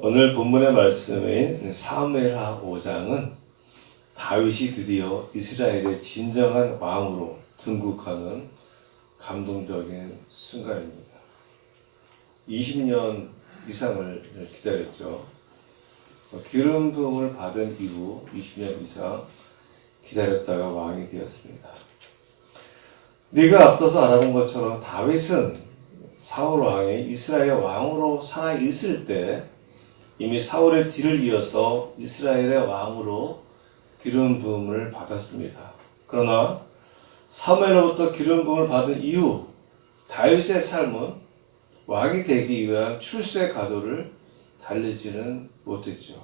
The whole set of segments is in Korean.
오늘 본문의 말씀인 사무엘하 5장은 다윗이 드디어 이스라엘의 진정한 왕으로 등극하는 감동적인 순간입니다. 20년 이상을 기다렸죠. 기름 부음을 받은 이후 20년 이상 기다렸다가 왕이 되었습니다. 우리가 앞서서 알아본 것처럼 다윗은 사울 왕이 이스라엘 왕으로 살아 있을 때 이미 사울의 뒤를 이어서 이스라엘의 왕으로 기름 부음을 받았습니다. 그러나 사무엘로부터 기름 부음을 받은 이후 다윗의 삶은 왕이 되기 위한 출세 가도를 달리지는 못했죠.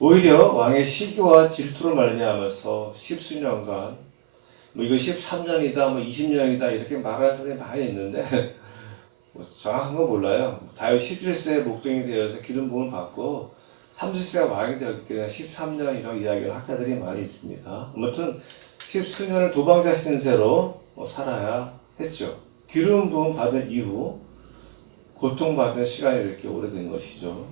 오히려 왕의 시기와 질투로 말미암아서 십수년간 이거 13년이다, 20년이다 이렇게 말하는 사람이 많이 있는데 정확한 건 몰라요. 다윗 17세에 목동이 되어서 기름 부음을 받고 30세가 왕이 되었기 때문에 13년이라고 이야기하는 학자들이 많이 있습니다. 아무튼 10수년을 도방자 신세로 살아야 했죠. 기름 부음 받은 이후 고통받은 시간이 이렇게 오래된 것이죠.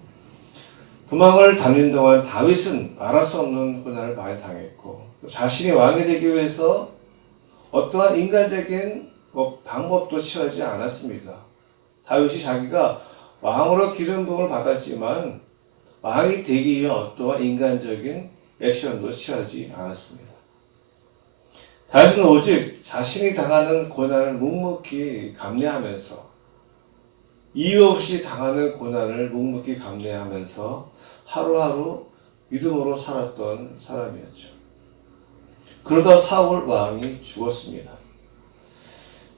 도망을 다니는 동안 다윗은 알할 수 없는 고난을 많이 당했고 자신이 왕이 되기 위해서 어떠한 인간적인 방법도 취하지 않았습니다. 다윗이 자기가 왕으로 기름 부음을 받았지만 왕이 되기 위한 어떠한 인간적인 액션도 취하지 않았습니다. 다윗은 오직 자신이 당하는 고난을 묵묵히 감내하면서 이유 없이 당하는 고난을 묵묵히 감내하면서 하루하루 믿음으로 살았던 사람이었죠. 그러다 사울 왕이 죽었습니다.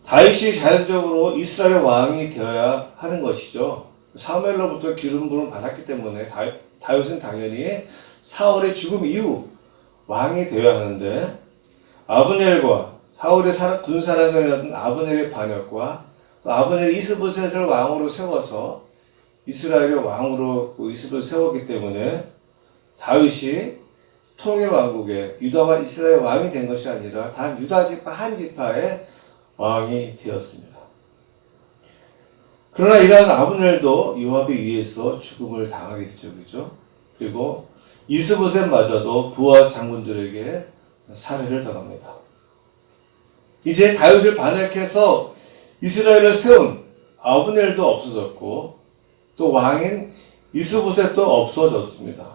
다윗이 자연적으로 이스라엘 왕이 되어야 하는 것이죠. 사무엘로부터 기름 부음을 받았기 때문에 다윗은 당연히 사울의 죽음 이후 왕이 되어야 하는데 아브넬과 사울의 군사령관이었던 아브넬의 반역과 아브넬이 이스보셋을 왕으로 세워서 이스라엘의 왕으로 이스보셋을 세웠기 때문에 다윗이 통일 왕국의 유다와 이스라엘 왕이 된 것이 아니라 단 유다 지파 한 지파의 왕이 되었습니다. 그러나 이러한 아브넬도 요압에 의해서 죽음을 당하게 되죠. 그렇죠? 그리고 이스보셋마저도 부하 장군들에게 살해를 당합니다. 이제 다윗을 반역해서 이스라엘을 세운 아브넬도 없어졌고 또 왕인 이스보셋도 없어졌습니다.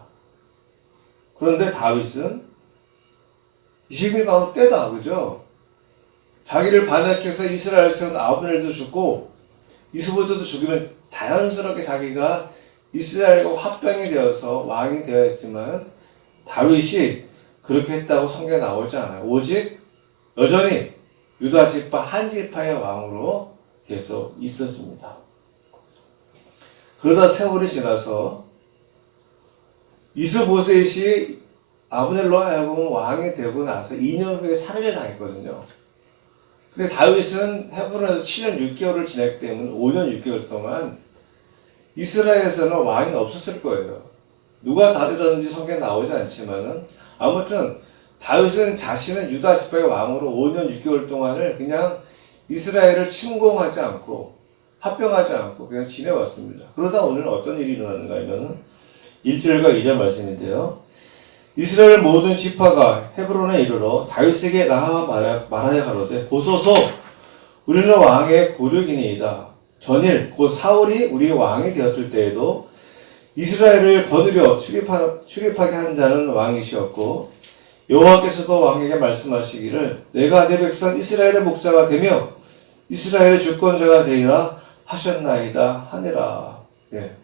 그런데 다윗은 지금이 바로 때다. 그죠? 자기를 반역해서 이스라엘을 세운 아브넬도 죽고 이스보셋도 죽으면 자연스럽게 자기가 이스라엘과 합병이 되어서 왕이 되어야 했지만 다윗이 그렇게 했다고 성경에 나오지 않아요. 오직 여전히 유다 지파 한 지파의 왕으로 계속 있었습니다. 그러다 세월이 지나서 이스보셋이 아브넬로 하여금 왕이 되고 나서 2년 후에 살해를 당했거든요. 근데 다윗은 헤브론에서 7년 6개월을 지냈기 때문에 5년 6개월 동안 이스라엘에서는 왕이 없었을 거예요. 누가 다스렸는지 성경에 나오지 않지만은 아무튼 다윗은 자신은 유다 지파의 왕으로 5년 6개월 동안을 그냥 이스라엘을 침공하지 않고 합병하지 않고 그냥 지내왔습니다. 그러다 오늘 어떤 일이 일어났는가 하면 1절과 2절 말씀인데요. 이스라엘 모든 지파가 헤브론에 이르러 다윗에게 나와 말하여 가로되 보소서 우리는 왕의 고륙이니이다. 전일 곧 사울이 우리 왕이 되었을 때에도 이스라엘을 거느려 출입하게 한 자는 왕이시었고 여호와께서도 왕에게 말씀하시기를 내가 내 백성 이스라엘의 목자가 되며 이스라엘의 주권자가 되리라 하셨나이다 하니라. 예.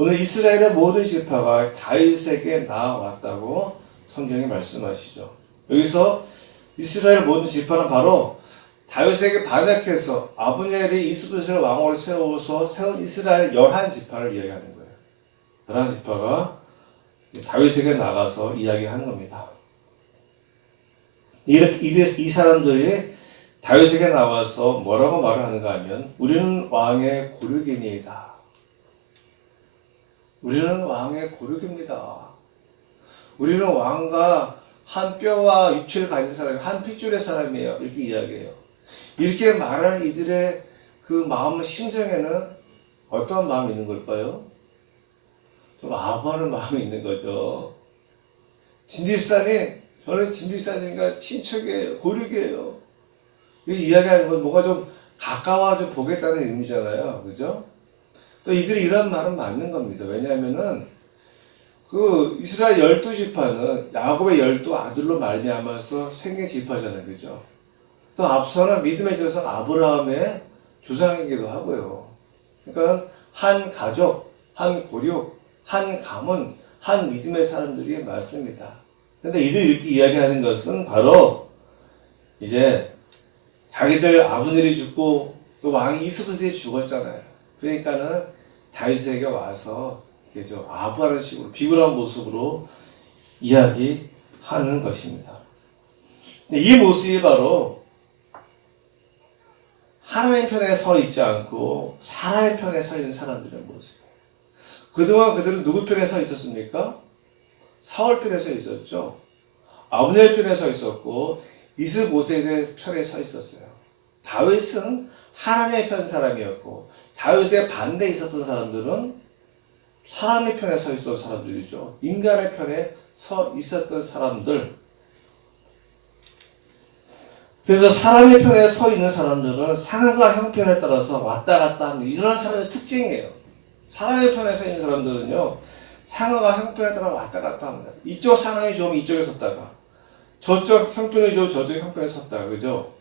오늘 이스라엘의 모든 지파가 다윗에게 나아왔다고 성경이 말씀하시죠. 여기서 이스라엘 모든 지파는 바로 다윗에게 반역해서 아브넬이 이스보셋을 왕으로 세워서 세운 이스라엘 11지파를 이야기하는 거예요. 11지파가 다윗에게 나가서 이야기하는 겁니다. 이 사람들이 다윗에게 나와서 뭐라고 말을 하는가 하면 우리는 왕의 고륙이니이다. 우리는 왕의 고륙입니다. 우리는 왕과 한 뼈와 육체를 가진 사람이 한 핏줄의 사람이에요. 이렇게 이야기해요. 이렇게 말하는 이들의 그 마음 심정에는 어떠한 마음이 있는 걸까요? 좀 아부하는 마음이 있는 거죠. 저는 진뒷산인가 친척이에요. 고륙이에요. 이 이야기하는 건 뭔가 좀 가까워 좀 보겠다는 의미잖아요. 그죠? 또 이들이 이런 말은 맞는 겁니다. 왜냐하면은 그 이스라엘 12지파는 야곱의 12아들로 말미암아서 생긴 지파잖아요. 그죠? 또 앞서는 믿음의 조상 아브라함의 조상이기도 하고요. 그러니까 한 가족, 한 고륙, 한 가문, 한 믿음의 사람들이 많습니다. 근데 이들이 이렇게 이야기하는 것은 바로 이제 자기들 아버님이 죽고 또 왕이 이스보셋이 죽었잖아요. 그러니까는 다윗에게 와서 좀 아부하는 식으로 비굴한 모습으로 이야기하는 것입니다. 근데 이 모습이 바로 하나님 편에 서 있지 않고 사람의 편에 서 있는 사람들의 모습이에요. 그동안 그들은 누구 편에 서 있었습니까? 사울 편에 서 있었죠. 아브넬 편에 서 있었고 이스보셋의 편에 서 있었어요. 다윗은 하나님의 편 사람이었고 다윗의 반대에 있었던 사람들은 사람의 편에 서 있었던 사람들이죠. 인간의 편에 서 있었던 사람들. 그래서 사람의 편에 서 있는 사람들은 상황과 형편에 따라서 왔다 갔다 하는 이런 사람의 특징이에요. 사람의 편에 서 있는 사람들은요, 상황과 형편에 따라 왔다 갔다 합니다. 이쪽 상황이 좋으면 이쪽에 섰다가, 저쪽 형편이 좋으면 저쪽 형편에 섰다가, 그죠?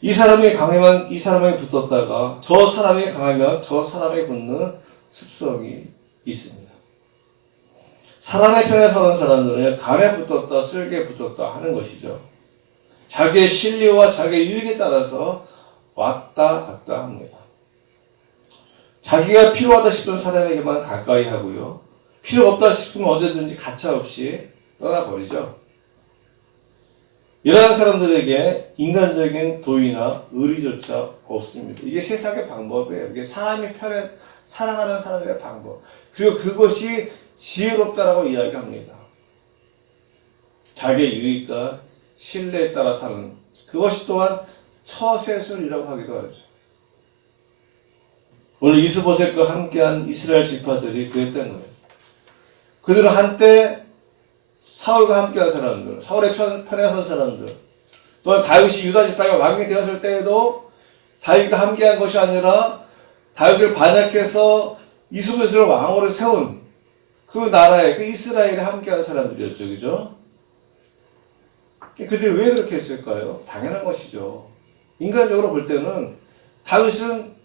이 사람이 강하면 이 사람에 붙었다가, 저 사람이 강하면 저 사람에 붙는 습성이 있습니다. 사람의 편에 서는 사람들은 간에 붙었다, 쓸개에 붙었다 하는 것이죠. 자기의 신뢰와 자기의 유익에 따라서 왔다 갔다 합니다. 자기가 필요하다 싶은 사람에게만 가까이 하고요. 필요 없다 싶으면 언제든지 가차없이 떠나버리죠. 이러한 사람들에게 인간적인 도의나 의리조차 없습니다. 이게 세상의 방법이에요. 이게 사람의 편에 살아가는 사람의 방법. 그리고 그것이 지혜롭다라고 이야기합니다. 자기의 유익과 신뢰에 따라 사는 그것이 또한 처세술이라고 하기도 하죠. 오늘 이스보셋과 함께한 이스라엘 지파들이 그랬던 거예요. 그들은 한때 사울과 함께한 사람들, 사울의 편에 선 사람들, 또한 다윗이 유다 지파의 왕이 되었을 때에도 다윗과 함께한 것이 아니라 다윗을 반역해서 이스보셋을 왕으로 세운 그 나라에 그 이스라엘에 함께한 사람들이었죠, 그죠? 그들이 왜 그렇게 했을까요? 당연한 것이죠. 인간적으로 볼 때는 다윗은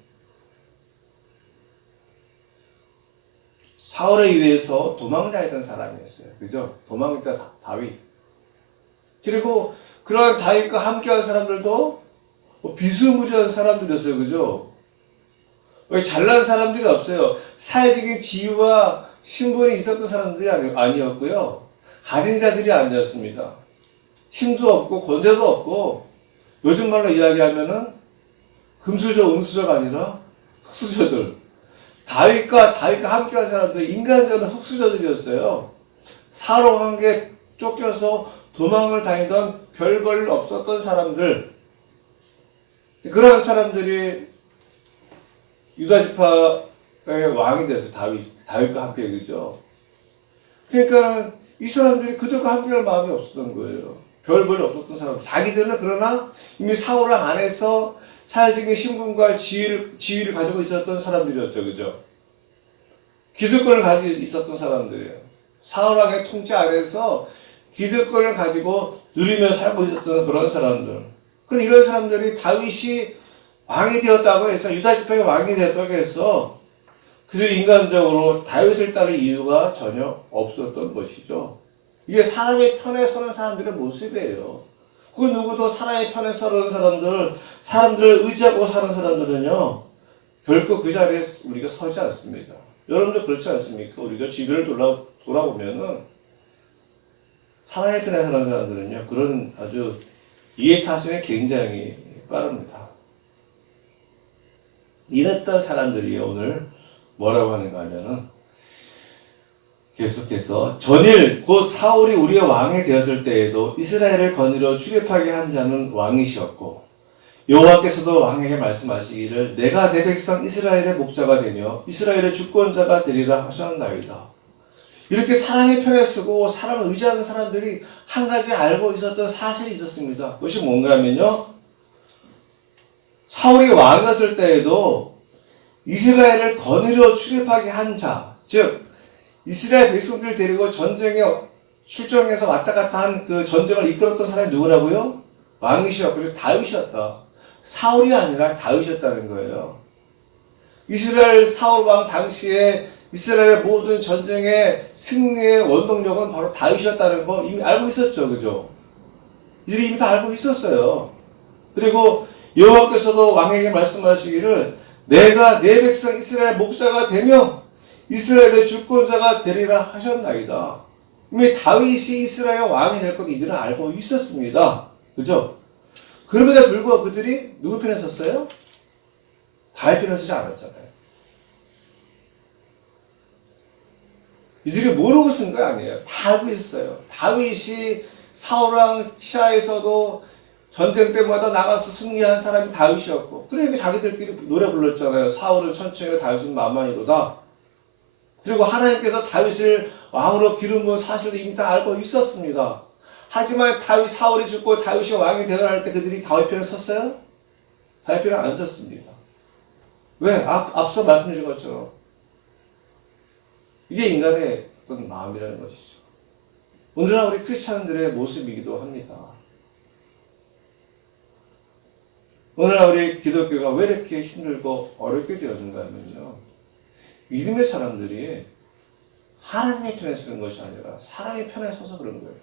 사울에 의해서 도망다녔던 사람이었어요. 그죠? 도망했던 다윗. 그리고 그러한 다윗과 함께한 사람들도 비스무리한 사람들이었어요. 그죠? 잘난 사람들이 없어요. 사회적인 지위와 신분이 있었던 사람들이 아니었고요. 가진 자들이 아니었습니다. 힘도 없고 권세도 없고 요즘 말로 이야기하면은 금수저, 은수저가 아니라 흑수저들. 다윗과 함께한 사람들 인간적인 흑수저들이었어요. 사로 관계 쫓겨서 도망을 다니던 별 볼 없었던 사람들. 그런 사람들이 유다 지파의 왕이 돼서 다윗과 함께 그죠. 그러니까 이 사람들이 그들과 함께할 마음이 없었던 거예요. 별 볼 없었던 사람. 자기들은 그러나 이미 사울 왕 안에서 사회적인 신분과 지위를 가지고 있었던 사람들이었죠. 그죠? 기득권을 가지고 있었던 사람들이에요. 사울 왕의 통치 아래서 기득권을 가지고 누리며 살고 있었던 그런 사람들. 그럼 이런 사람들이 다윗이 왕이 되었다고 해서 유다 지파의 왕이 되었다고 해서 그들이 인간적으로 다윗을 따를 이유가 전혀 없었던 것이죠. 이게 사람의 편에 서는 사람들의 모습이에요. 그 누구도 사람의 편에 서는 사람들을 의지하고 사는 사람들은요, 결코 그 자리에 우리가 서지 않습니다. 여러분도 그렇지 않습니까? 우리가 주변을 돌아보면은 사람의 편에 서는 사람들은요, 그런 아주 이해타심이 굉장히 빠릅니다. 이랬던 사람들이 오늘 뭐라고 하는가 하면은 계속해서 전일 곧 사울이 우리의 왕이 되었을 때에도 이스라엘을 거느려 출입하게 한 자는 왕이시었고 여호와께서도 왕에게 말씀하시기를 내가 내 백성 이스라엘의 목자가 되며 이스라엘의 주권자가 되리라 하셨나이다. 이렇게 사람의 편에 서고 사람을 의지하는 사람들이 한 가지 알고 있었던 사실이 있었습니다. 그것이 뭔가 하면요, 사울이 왕이었을 때에도 이스라엘을 거느려 출입하게 한 자, 즉 이스라엘 백성들을 데리고 전쟁에 출정해서 왔다 갔다 한 그 전쟁을 이끌었던 사람이 누구라고요? 왕이시였고, 즉 다윗이었다. 사울이 아니라 다윗이었다는 거예요. 이스라엘 사울 왕 당시에 이스라엘의 모든 전쟁의 승리의 원동력은 바로 다윗이었다는 거 이미 알고 있었죠. 그죠? 이미 다 알고 있었어요. 그리고 여호와께서도 왕에게 말씀하시기를 내가 내 백성 이스라엘 목자가 되며 이스라엘의 주권자가 되리라 하셨나이다. 이미 다윗이 이스라엘 왕이 될 것 이들은 알고 있었습니다. 그죠? 그럼에도 불구하고 그들이 누구 편에 섰어요? 다윗 편에 서지 않았잖아요. 이들이 모르고 쓴 거 아니에요. 다 알고 있어요. 다윗이 사울왕 치하에서도 전쟁 때마다 나가서 승리한 사람이 다윗이었고, 그러니까 자기들끼리 노래 불렀잖아요. 사울은 천천히로 다윗은 만만히로다. 그리고 하나님께서 다윗을 왕으로 기름 부은 사실도 이미 다 알고 있었습니다. 하지만 사울이 죽고 다윗이 왕이 되어야 할 때 그들이 다윗 편에 섰어요? 다윗 편에 안 섰습니다. 왜? 앞서 말씀드린 것처럼 이게 인간의 어떤 마음이라는 것이죠. 오늘날 우리 크리스찬들의 모습이기도 합니다. 오늘날 우리 기독교가 왜 이렇게 힘들고 어렵게 되었는가 하면요, 믿음의 사람들이 하나님의 편에 서는 것이 아니라 사람의 편에 서서 그런 거예요.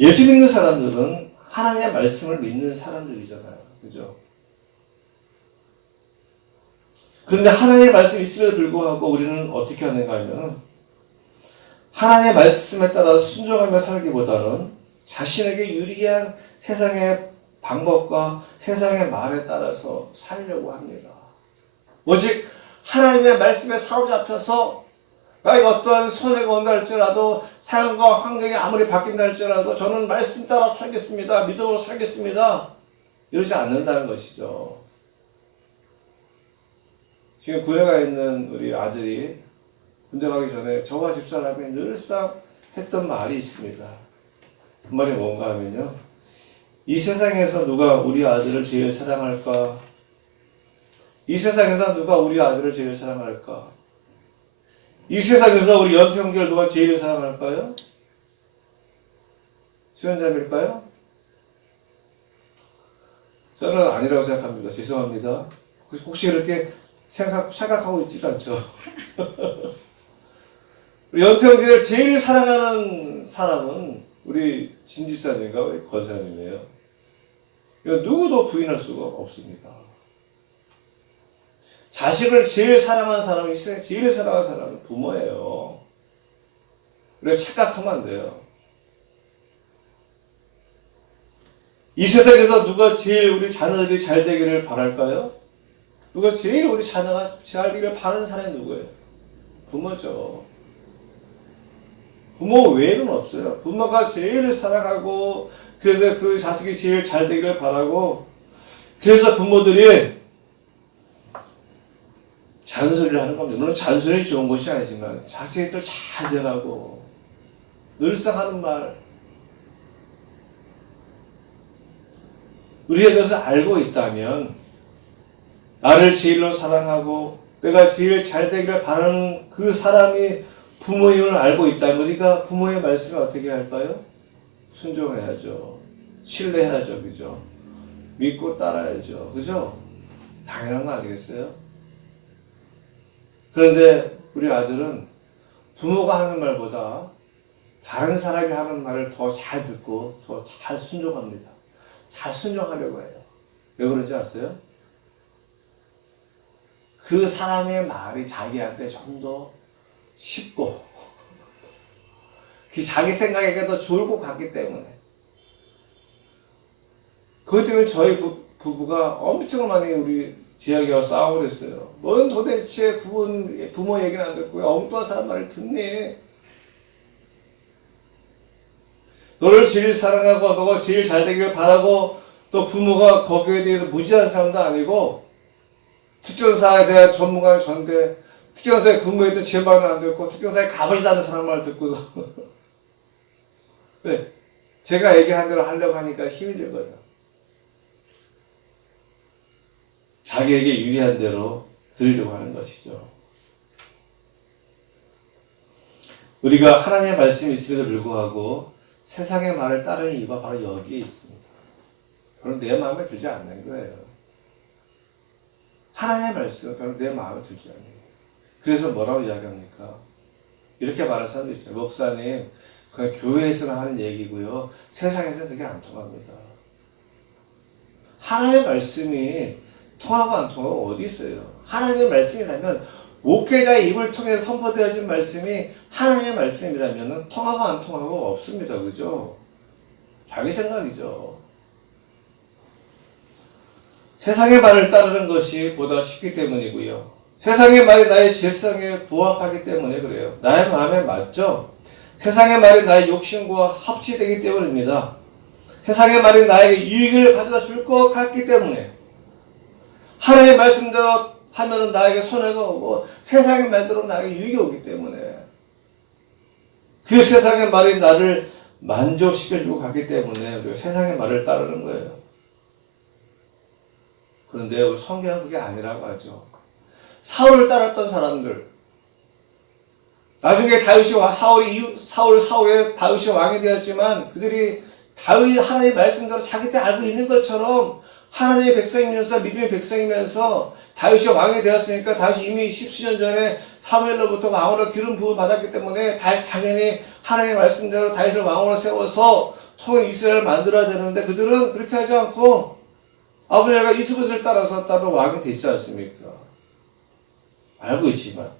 예수 믿는 사람들은 하나님의 말씀을 믿는 사람들이잖아요. 그죠? 그런데 하나님의 말씀이 있음에도 불구하고 우리는 어떻게 하는가 하면 하나님의 말씀에 따라 순종하며 살기보다는 자신에게 유리한 세상의 방법과 세상의 말에 따라서 살려고 합니다. 오직 하나님의 말씀에 사로잡혀서 나에게 어떠한 손해가 온다 할지라도 상황과 환경이 아무리 바뀐다 할지라도 저는 말씀 따라 살겠습니다. 믿음으로 살겠습니다. 이러지 않는다는 것이죠. 지금 군에 가 있는 우리 아들이 군대 가기 전에 저와 집사람이 늘상 했던 말이 있습니다. 그 말이 뭔가 하면요, 이 세상에서 누가 우리 아들을 제일 사랑할까? 이 세상에서 누가 우리 아들을 제일 사랑할까? 이 세상에서 우리 연태 형제를 누가 제일 사랑할까요? 수연자매일까요? 저는 아니라고 생각합니다. 죄송합니다. 혹시 그렇게 생각하고 있지도 않죠. 우리 연태 형제를 제일 사랑하는 사람은 우리 진지사님과 우리 권사님이에요. 이거 누구도 부인할 수가 없습니다. 자식을 제일 사랑하는 사람은 이 세상에 제일 사랑하는 사람은 부모예요. 그래서 착각하면 안 돼요. 이 세상에서 누가 제일 우리 자녀들이 잘 되기를 바랄까요? 누가 제일 우리 자녀가 잘 되기를 바라는 사람이 누구예요? 부모죠. 부모 외에는 없어요. 부모가 제일 사랑하고 그래서 그 자식이 제일 잘 되기를 바라고, 그래서 부모들이 잔소리를 하는 겁니다. 물론 잔소리 좋은 것이 아니지만 자식들 잘 되라고 늘상 하는 말, 우리가 그것을 알고 있다면 나를 제일로 사랑하고 내가 제일 잘 되기를 바라는 그 사람이 부모임을 알고 있다면 우리가 부모의 말씀을 어떻게 할까요? 순종해야죠. 신뢰해야죠. 그죠? 믿고 따라야죠. 그죠? 당연한 거 아니겠어요? 그런데 우리 아들은 부모가 하는 말보다 다른 사람이 하는 말을 더 잘 듣고 더 잘 순종합니다. 잘 순종하려고 해요. 왜 그런지 아세요? 그 사람의 말이 자기한테 좀 더 쉽고 그 자기 생각에게 더 좋을 것 같기 때문에. 그것 때문에 저희 부부가 엄청 많이 우리 지하기와 싸우고 그랬어요. 넌 도대체 부모 얘기는 안 듣고 엉뚱한 사람 말을 듣니? 너를 제일 사랑하고 너가 제일 잘 되길 바라고 또 부모가 거기에 대해서 무지한 사람도 아니고 특전사에 대한 전문가의 전대 특전사에 근무해도 제 말은 안 듣고 특전사에 가보지도 않은 사람 말 듣고서 네. 제가 얘기한 대로 하려고 하니까 힘이 들거든. 자기에게 유리한 대로 들으려고 하는 것이죠. 우리가 하나님의 말씀이 있음에도 불구하고 세상의 말을 따르는 이유가 바로 여기에 있습니다. 별로 내 마음에 들지 않는 거예요. 하나님의 말씀은 별로 내 마음에 들지 않는 거예요. 그래서 뭐라고 이야기합니까? 이렇게 말하는 사람도 있죠. 목사님, 그냥 교회에서는 하는 얘기고요. 세상에서는 그게 안 통합니다. 하나님의 말씀이 통하고 안 통하고 어디 있어요? 하나님의 말씀이라면 목회자의 입을 통해 선포되어진 말씀이 하나님의 말씀이라면 통하고 안 통하고 없습니다. 그죠? 자기 생각이죠. 세상의 말을 따르는 것이 보다 쉽기 때문이고요. 세상의 말이 나의 죄성에 부합하기 때문에 그래요. 나의 마음에 맞죠? 세상의 말이 나의 욕심과 합치되기 때문입니다. 세상의 말이 나에게 유익을 가져다 줄 것 같기 때문에 하나님의 말씀대로 하면은 나에게 손해가 오고 세상의 말대로 나에게 유익이 오기 때문에 그 세상의 말이 나를 만족시켜주고 가기 때문에 우리가 세상의 말을 따르는 거예요. 그런데 우리 성경은 그게 아니라고 하죠. 사울을 따랐던 사람들, 나중에 사울 사후에 다윗이 왕이 되었지만 그들이 다윗 하나님의 말씀대로 자기들 알고 있는 것처럼 하나님의 백성이면서 믿음의 백성이면서 다윗이 왕이 되었으니까 다윗이 이미 십수년 전에 사무엘로부터 왕으로 기름 부음 받았기 때문에 당연히 하나님의 말씀대로 다윗을 왕으로 세워서 통 이스라엘을 만들어야 되는데 그들은 그렇게 하지 않고 아버지가 이스봇을 따라서 따로 왕이 됐지 않습니까? 알고 있지만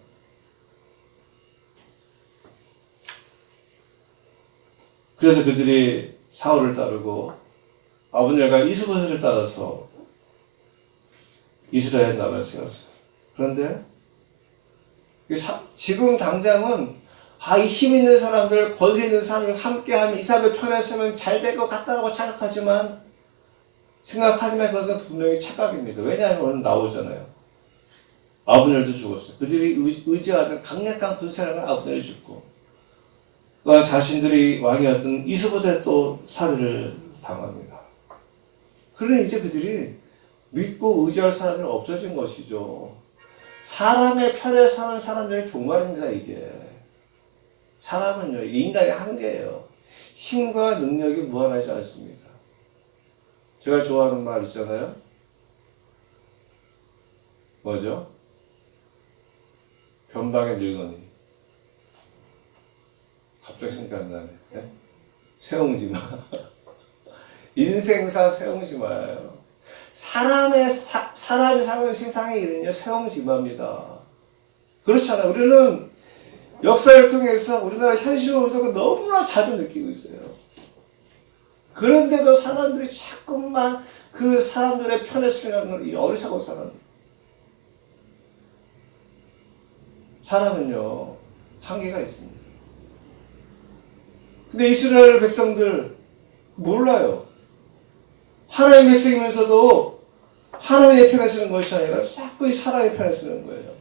그래서 그들이 사울을 따르고 아브넬과 이스봇을 따라서 이스라엘 나라를 세웠어요. 그런데 지금 당장은 이 힘 있는 사람들, 권세 있는 사람들 함께하면 이 사람의 편에 서면 잘 될 것 같다고 생각하지만 그것은 분명히 착각입니다. 왜냐하면 오늘 나오잖아요. 아브넬도 죽었어요. 그들이 의지하던 강력한 군사력은 아브넬이 죽고 자신들이 왕이었던 이스봇에 또 살해를 당합니다. 그러니 이제 그들이 믿고 의지할 사람이 없어진 것이죠. 사람의 편에 서는 사람들의 종말입니다. 이게 사람은요 인간의 한계예요. 힘과 능력이 무한하지 않습니다. 제가 좋아하는 말 있잖아요. 뭐죠? 변방의 늙은이. 갑자기 생각 안 나네. 네? 세옹지마. 인생사 세옹지마예요. 사람이 사는 세상의 일은요 세옹지마입니다. 그렇잖아요. 우리는 역사를 통해서 우리나라 현실을 너무나 자주 느끼고 있어요. 그런데도 사람들이 자꾸만 그 사람들의 편에 서려는 이 어리석은 사람은요 한계가 있습니다. 근데 이스라엘 백성들 몰라요. 하나님의 백성이면서도 하나님의 편에 서는 것이 아니라 자꾸 이 사람의 편에 서는 거예요.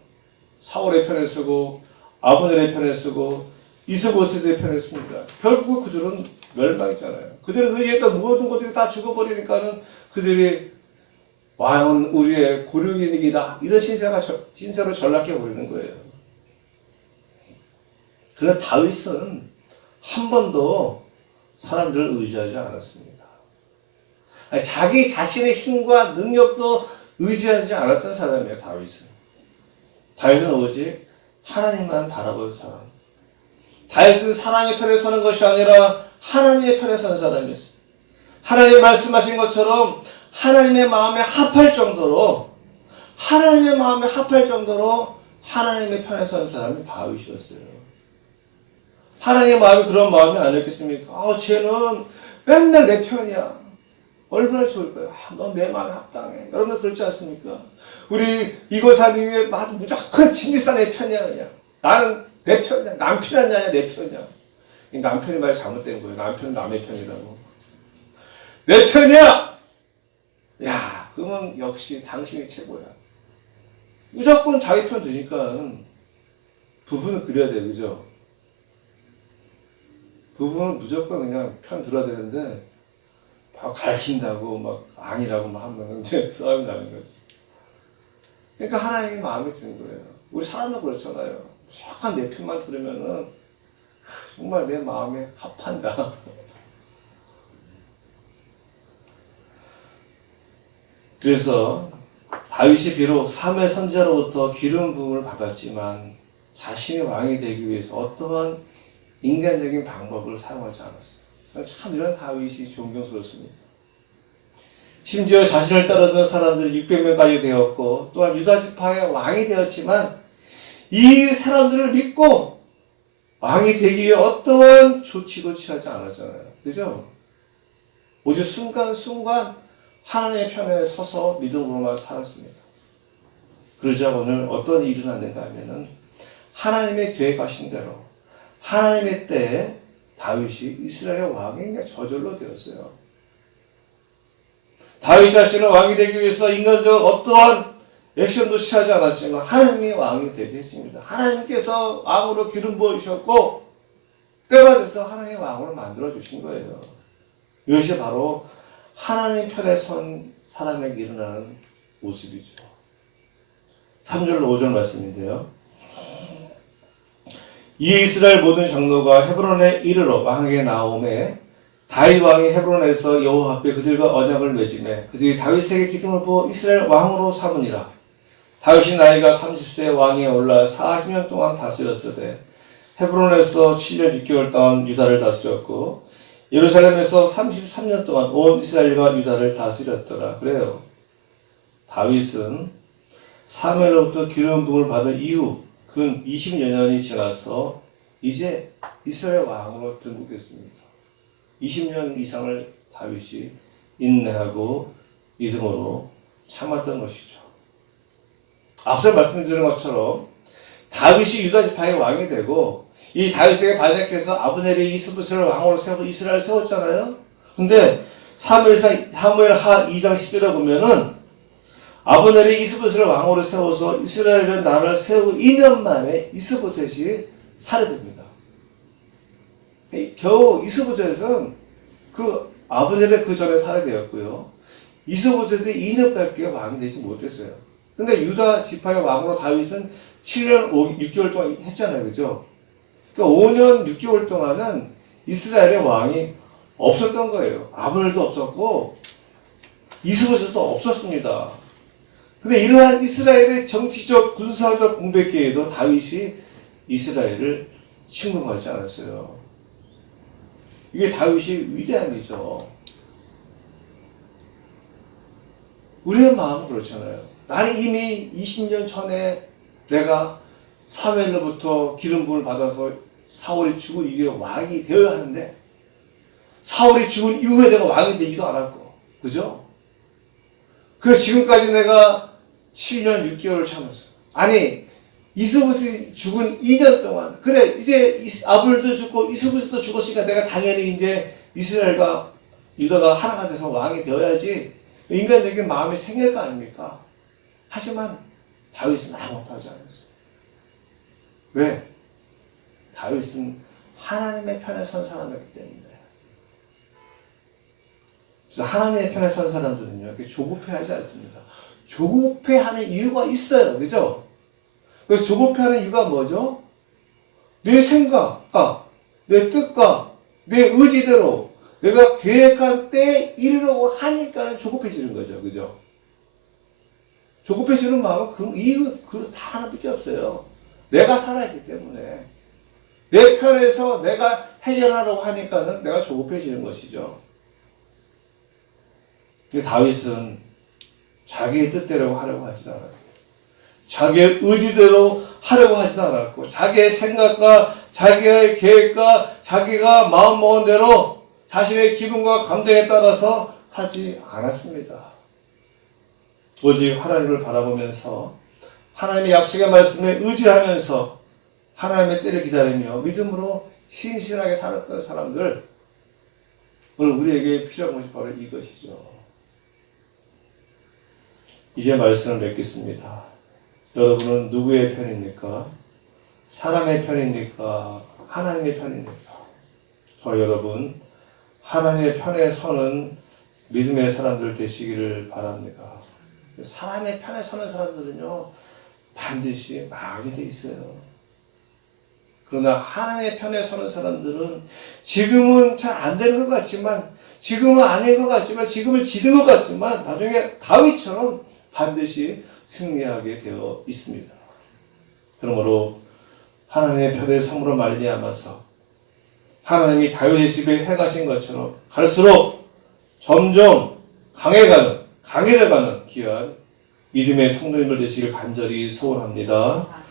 사울의 편에 서고 아브넬의 편에 서고 이스보셋의 편에 섭니다. 결국 그들은 멸망했잖아요. 그들이 의지했던 모든 것들이 다 죽어버리니까는 그들이 왕은 우리의 고륙이다 이런 신세로 전락해 버리는 거예요. 그래서 다윗은 한 번도 사람들을 의지하지 않았습니다. 자기 자신의 힘과 능력도 의지하지 않았던 사람이에요. 다윗은 오직 하나님만 바라보는 사람. 다윗은 사람의 편에 서는 것이 아니라 하나님의 편에 서는 사람이었어요. 하나님이 말씀하신 것처럼 하나님의 마음에 합할 정도로 하나님의 편에 서는 사람이 다윗이었어요. 하나님의 마음이 그런 마음이 아니었겠습니까? 쟤는 맨날 내 편이야. 얼마나 좋을까요? 넌 내 마음에 합당해. 여러분들 그렇지 않습니까? 우리 이고사님이 무조건 진리사 내 편이야. 그냥. 나는 내 편이야. 남 편이 아니야. 내 편이야. 남편이 말이 잘못된 거예요. 남편은 남의 편이라고. 내 편이야! 야, 그러면 역시 당신이 최고야. 무조건 자기 편 드니까 부부는 그래야 돼요. 그죠? 부부는 무조건 그냥 편 들어야 되는데 막 가르친다고 막 아니라고 막 하면 이제 싸움이 나는 거지. 그러니까 하나님이 마음에 드는 거예요. 우리 사람은 그렇잖아요. 무조건 내 편만 들으면은 정말 내 마음에 합한다. 그래서 다윗이 비록 사무엘 선지자로부터 기름 부음을 받았지만 자신이 왕이 되기 위해서 어떠한 인간적인 방법을 사용하지 않았어요. 참 이런 다윗이 존경스럽습니다. 심지어 자신을 따르던 사람들 600명까지 되었고 또한 유다 지파의 왕이 되었지만 이 사람들을 믿고 왕이 되기 위해 어떠한 조치도 취하지 않았잖아요. 그죠? 오직 순간순간 하나님의 편에 서서 믿음으로만 살았습니다. 그러자 오늘 어떤 일이 일어났는가 하면은 하나님의 계획하신 대로 하나님의 때에 다윗이 이스라엘의 왕이 저절로 되었어요. 다윗 자신은 왕이 되기 위해서 인간적 어떠한 액션도 취하지 않았지만 하나님이 왕이 되게 했습니다. 하나님께서 왕으로 기름 부어주셨고 때가 돼서 하나님의 왕으로 만들어주신 거예요. 이것이 바로 하나님 편에 선 사람에게 일어나는 모습이죠. 3절 5절 말씀인데요. 이에 이스라엘 모든 장로가 헤브론에 이르러 왕에게 나오매 다윗 왕이 헤브론에서 여호와 앞에 그들과 언약을 맺으매 그들이 다윗에게 기름을 부어 이스라엘 왕으로 삼으니라. 다윗이 나이가 30세 왕위에 올라 40년 동안 다스렸으되 헤브론에서 7년 6개월 동안 유다를 다스렸고 예루살렘에서 33년 동안 온 이스라엘과 유다를 다스렸더라. 그래요. 다윗은 사무엘로부터 기름 부음을 받은 이후 근 20여 년이 지나서 이제 이스라엘 왕으로 등극했습니다. 20년 이상을 다윗이 인내하고 믿음으로 참았던 것이죠. 앞서 말씀드린 것처럼 다윗이 유다 지파의 왕이 되고 이 다윗에게 반역해서 아브넬이 이스보셋을 왕으로 세우고 이스라엘을 세웠잖아요. 근데 사무엘하 2장 10절에 보면은 아브넬이 이스보셋을 왕으로 세워서 이스라엘의 나라를 세우고 2년 만에 이스보셋이 살해됩니다. 겨우 이스보셋은 그 아브넬의 그 전에 살해되었고요. 이스보셋이 2년밖에 왕이 되지 못했어요. 근데 유다 지파의 왕으로 다윗은 7년 6개월 동안 했잖아요. 그죠? 그러니까 5년 6개월 동안은 이스라엘의 왕이 없었던 거예요. 아브넬도 없었고 이스보셋도 없었습니다. 근데 이러한 이스라엘의 정치적 군사적 공백기에도 다윗이 이스라엘을 침공하지 않았어요. 이게 다윗이 위대함이죠. 우리의 마음은 그렇잖아요. 나는 이미 20년 전에 내가 사무엘로부터 기름 부음을 받아서 사울이 죽은 이후에 왕이 되어야 하는데 사울이 죽은 이후에 내가 왕이 되지도 않았고, 그죠? 그래서 지금까지 내가 7년 6개월을 참았어요. 아니 이스보셋이 죽은 2년 동안 그래 이제 아브넬도 죽고 이스보셋도 죽었으니까 내가 당연히 이제 이스라엘과 유다가 하나가 돼서 왕이 되어야지 인간적인 마음이 생길 거 아닙니까? 하지만 다윗은 아무것도 하지 않았어요. 왜? 다윗은 하나님의 편에 선 사람이었기 때문에. 그래서 하나님의 편에 선 사람들은요 이렇게 조급해하지 않습니다. 조급해하는 이유가 있어요. 그죠? 그래서 조급해하는 이유가 뭐죠? 내 생각과 내 뜻과 내 의지대로 내가 계획한 때에 이르려고 하니까 조급해지는 거죠. 그죠? 조급해지는 마음은 그 이유 다 하나밖에 없어요. 내가 살아있기 때문에 내 편에서 내가 해결하려고 하니까는 내가 조급해지는 것이죠. 근데 다윗은 자기의 뜻대로 하려고 하지도 않았고 자기의 의지대로 하려고 하지도 않았고 자기의 생각과 자기의 계획과 자기가 마음먹은 대로 자신의 기분과 감정에 따라서 하지 않았습니다. 오직 하나님을 바라보면서 하나님의 약속의 말씀에 의지하면서 하나님의 때를 기다리며 믿음으로 신실하게 살았던 사람들, 오늘 우리에게 필요한 것이 바로 이것이죠. 이제 말씀을 맺겠습니다. 여러분은 누구의 편입니까? 사람의 편입니까? 하나님의 편입니까? 저 여러분, 하나님의 편에 서는 믿음의 사람들 되시기를 바랍니다. 사람의 편에 서는 사람들은요, 반드시 망하게 돼 있어요. 그러나 하나님의 편에 서는 사람들은 지금은 잘 안 되는 것 같지만, 지금은 아닌 것 같지만, 지금은 지는 것 같지만, 나중에 다윗처럼 반드시 승리하게 되어 있습니다. 그러므로 하나님의 편에 섬으로 말미암아서 하나님이 다윗의 집에 행하신 것처럼 갈수록 점점 강해져가는 귀한 믿음의 성도님들 되시길 간절히 소원합니다.